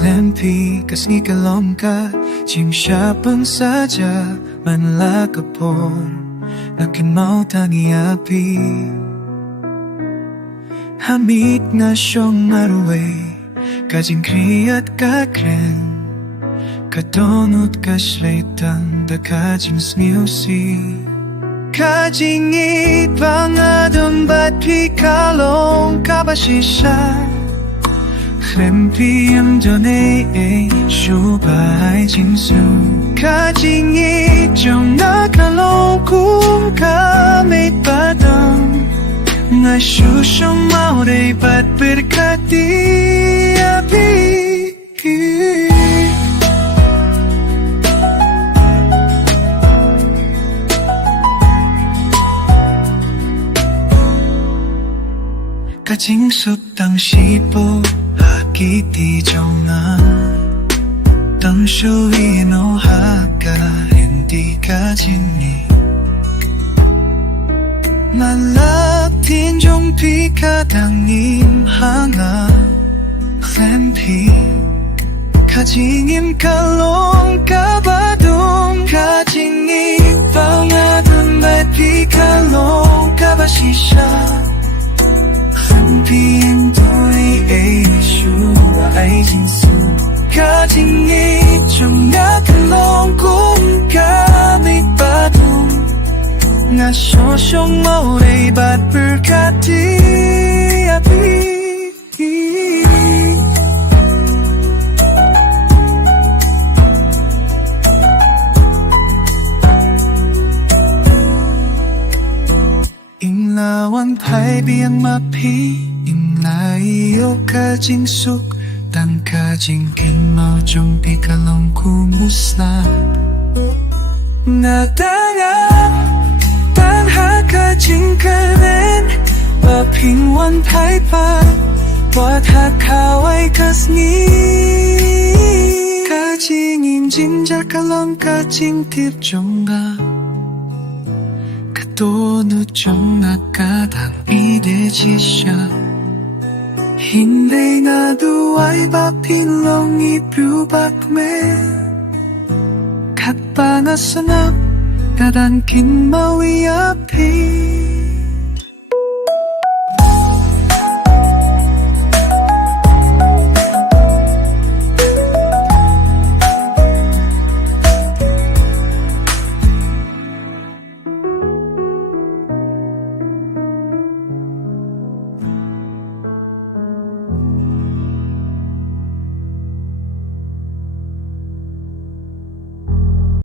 Lempi kasi kalom ka Chim siya pang sadya Manlakapon Nakin mau tangi api Hamit na siyang marway Kajing kriyat ka kren Kadonot ka slaytan Da kajing sniusi Kajing ipangadong Ba't pikalong kabasisya Lempi ang donay Shubay jinsu Kajingi Jong nakalong Kung kamit padang Nga shushong mauray Ba't berkati api Kajing sutang shipo Kiti jongan Tang shui no haka Hindi ka jingi Malaptin jong pika Tangin hanga Lempi Kajingim kalong Kabadong Kajingim Pangadang Ba't pikalong Kabasisya Lempi ang doy ay jinsu Kajingi Jong nakalong Kung kamit badong Nga syosyong mauray Ba't berkati api Inlawan pai biyang mapi Inlayo kajing suk Tang kajing kinmao Jong pikalong kumusla Nadangap Tanha kajing kanen Papingwan pai pa Wat hakaway kasni Kajing imjinjar kalong kajing tip jongga Kadonut jong nakadang idejisya Hindi na duway bapilong ibrubak me Kat panasanap Kadangkin mawi api